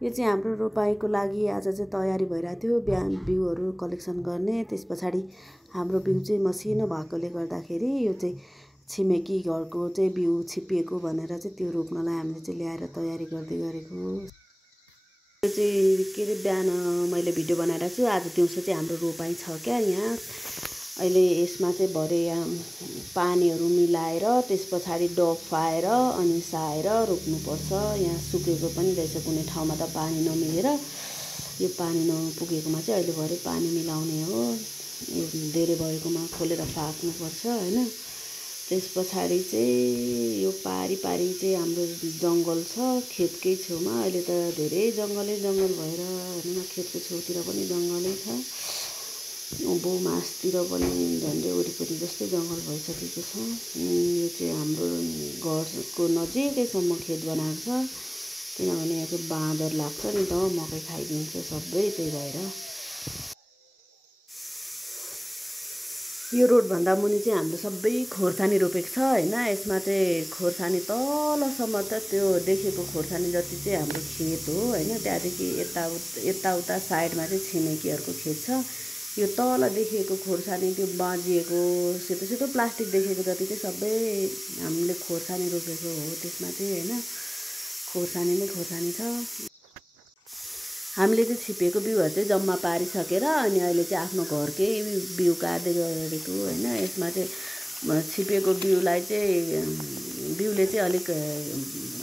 यो चाहिँ हाम्रो रोपाइँको लागि आज चाहिँ तयारी भइरहेको थियो। बिहान बिउहरू कलेक्सन गर्ने। त्यस पछाडि हाम्रो बिउ चाहिँ मसिनो भएकोले गर्दाखेरि यो चाहिँ छिमेकी घरको चाहिँ बिउ छिपिएको भनेर चाहिँ त्यो रोप्नलाई हामीले चाहिँ ल्याएर तयारी गर्दै गरेको। यो चाहिँ के अरे बिहान मैले भिडियो बनाएर छु। आज दिउँसो चाहिँ हाम्रो रोपाइँ छ क्या यहाँ। अहिले यसमा चाहिँ भरे यहाँ पानीहरू मिलाएर त्यस पछाडि डफाएर अनि साएर रोप्नुपर्छ। यहाँ सुकेको पनि रहेछ कुनै ठाउँमा त पानी नमिलेर। यो पानी नपुगेकोमा चाहिँ अहिले भरे पानी मिलाउने हो। धेरै भएकोमा खोलेर फ्याँक्नुपर्छ हैन। त्यस पछाडि चाहिँ यो पारी चाहिँ हाम्रो जङ्गल छ खेतकै छेउमा। अहिले त धेरै जङ्गल भएर हैन, खेतको छेउतिर पनि जङ्गलै छ। बोमासतिर पनि झन्डै वरिपरि जस्तै जङ्गल भइसकेको छ। यो चाहिँ हाम्रो घरको नजिकैसम्म खेत बनाएको छ, किनभने यहाँ चाहिँ बाँदर लाग्छ नि त, मकै खाइदिन्छ सबै। त्यही भएर यो रोडभन्दा मुनि चाहिँ हाम्रो सबै खोर्सानी रोपेको छ हैन। यसमा चाहिँ खोर्सानी तलसम्म त त्यो देखेको खोर्सानी जति चाहिँ हाम्रो खेत हो हैन। त्यहाँदेखि यताउता साइडमा चाहिँ छिमेकीहरूको खेत छ। यो तल देखिएको खोर्सानी त्यो बाँझिएको सेतो प्लास्टिक देखेको जति चाहिँ सबै हामीले खोर्सानी रोपेको हो। त्यसमा चाहिँ हैन खोर्सानी नै खोर्सानी छ। हामीले चाहिँ छिपेको बिउहरू चाहिँ जम्मा पारिसकेर अनि अहिले चाहिँ आफ्नो घरकै बिउ काट्दै गरेको हैन। यसमा चाहिँ छिपेको बिउलाई चाहिँ बिउले चाहिँ अलिक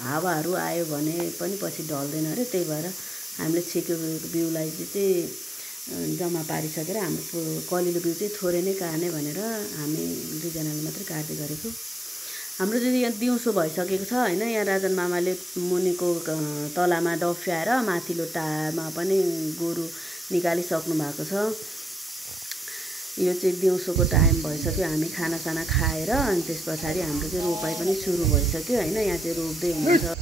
हावाहरू आयो भने पनि पछि ढल्दैन अरे। त्यही भएर हामीले छिपेको बिउलाई चाहिँ जम्मा पारिसकेर हाम्रो कलिलो बिउ चाहिँ थोरै नै काट्ने भनेर हामी दुईजनाले मात्रै काट्दै गरेको। हाम्रो चाहिँ यहाँ दिउँसो भइसकेको छ हैन। यहाँ राजन मामाले मुनिको तलामा डफ्याएर माथिल्लो टारमा पनि गोरु निकालिसक्नु भएको छ। यो चाहिँ दिउँसोको टाइम भइसक्यो। हामी खानासाना खाएर अनि त्यस पछाडि हाम्रो चाहिँ रोपाइ पनि सुरु भइसक्यो हैन। यहाँ चाहिँ रोप्दै हुनुहुन्छ।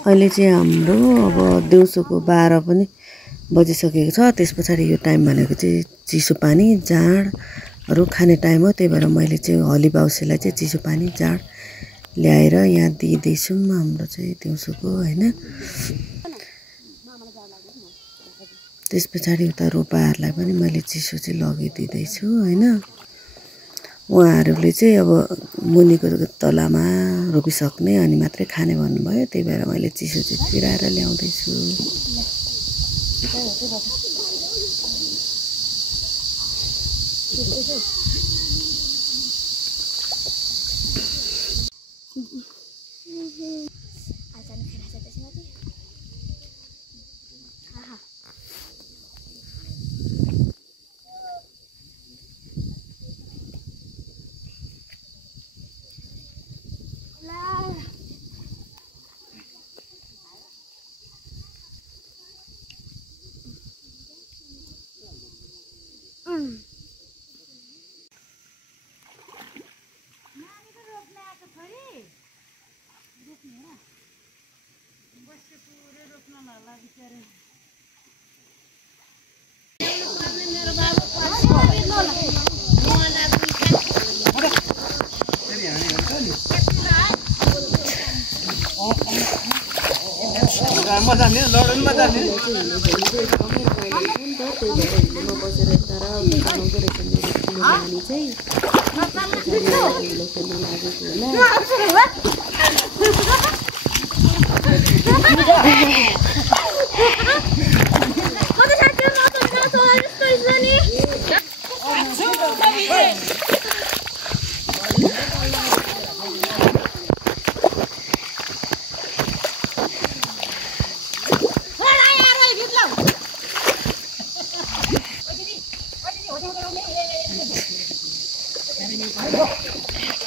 अहिले चाहिँ हाम्रो अब दिउँसोको 12 पनि बजिसकेको छ। त्यस पछाडि यो टाइम भनेको चाहिँ चिसो पानी जाँडहरू खाने टाइम हो। त्यही भएर मैले चाहिँ हली बाउसेलाई चाहिँ चिसो पानी जाँड ल्याएर यहाँ दिँदैछौँ हाम्रो चाहिँ दिउँसोको हैन। त्यस पछाडि उता रोपाहरूलाई पनि मैले चिसो चाहिँ लगाइदिँदैछु हैन। उहाँहरूले चाहिँ अब मुनिको तलामा रोपिसक्ने अनि मात्रै खाने भन्नुभयो। त्यही भएर मैले चिसो चाहिँ फिराएर ल्याउँदैछु।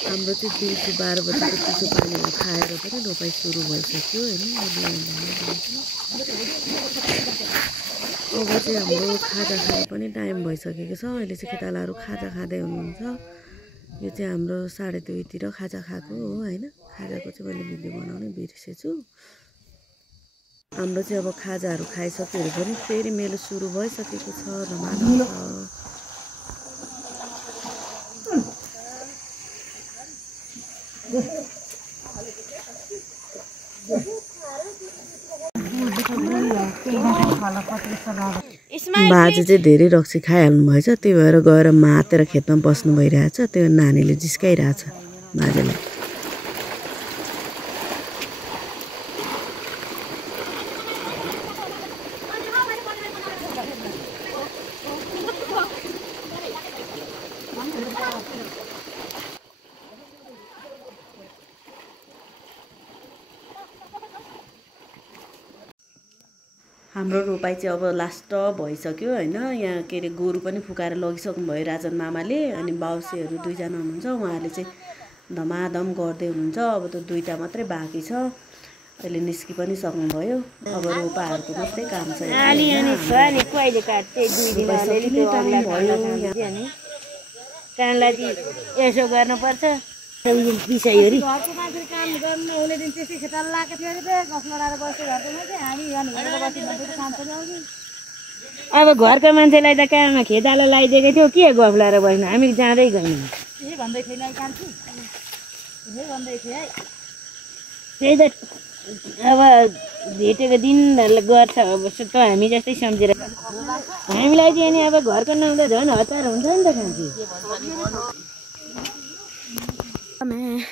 हाम्रो चाहिँ दिउँसो 12 बजेको चिसो पानीहरू खाएर पनि रोपाइ सुरु भइसक्यो होइन। अब चाहिँ हाम्रो खाजा खाने पनि टाइम भइसकेको छ। अहिले चाहिँ खेतालाहरू खाजा खाँदै हुनुहुन्छ। यो चाहिँ हाम्रो 2:30तिर खाजा खाएको हो होइन। खाजाको चाहिँ मैले भिडियो बनाउनै बिर्सेछु। हाम्रो चाहिँ अब खाजाहरू खाइसक्यो भने फेरि मेलो सुरु भइसकेको छ। रमाइलो छ। बाजे चाहिँ धेरै रक्सी खाइहाल्नु भएछ। त्यही भएर गएर मातेर खेतमा बस्नु भइरहेछ। त्यो नानीले जिस्काइरहेछ बाजेलाई। हाम्रो रोपाइ चाहिँ अब लास्ट भइसक्यो होइन। यहाँ के अरे गोरु पनि फुकाएर लगिसक्नु भयो राजन मामाले। अनि बाउसेहरू 2 जना हुनुहुन्छ। उहाँहरूले चाहिँ धमाधम गर्दै हुनुहुन्छ। अब त 2टा मात्रै बाँकी छ। अहिले निस्कि पनि सक्नुभयो। अब रोपाहरूको मात्रै काम छ। यसो गर्नुपर्छ विषयहरू घरको मान्छे काम गर्नु नहुने दिन त्यसै खेताला लगाएको थियो अरे गफ लडाएर बस्यो घरको मान्छे। हामी काम पनि आउँछ। अब घरको मान्छेलाई त काममा खेताला लगाइदिएको थियो के गफ लाएर बस्नु। हामी जाँदै गयौँ। यही भन्दै थिएँ कान्छु यही भन्दै थिएँ है। त्यही त अब भेटेको दिन गर्छ। अब त हामी जस्तै सम्झेर हामीलाई चाहिँ नि अब घरको नहुँदा झन् हतार हुन्छ नि त खान्छु। मैं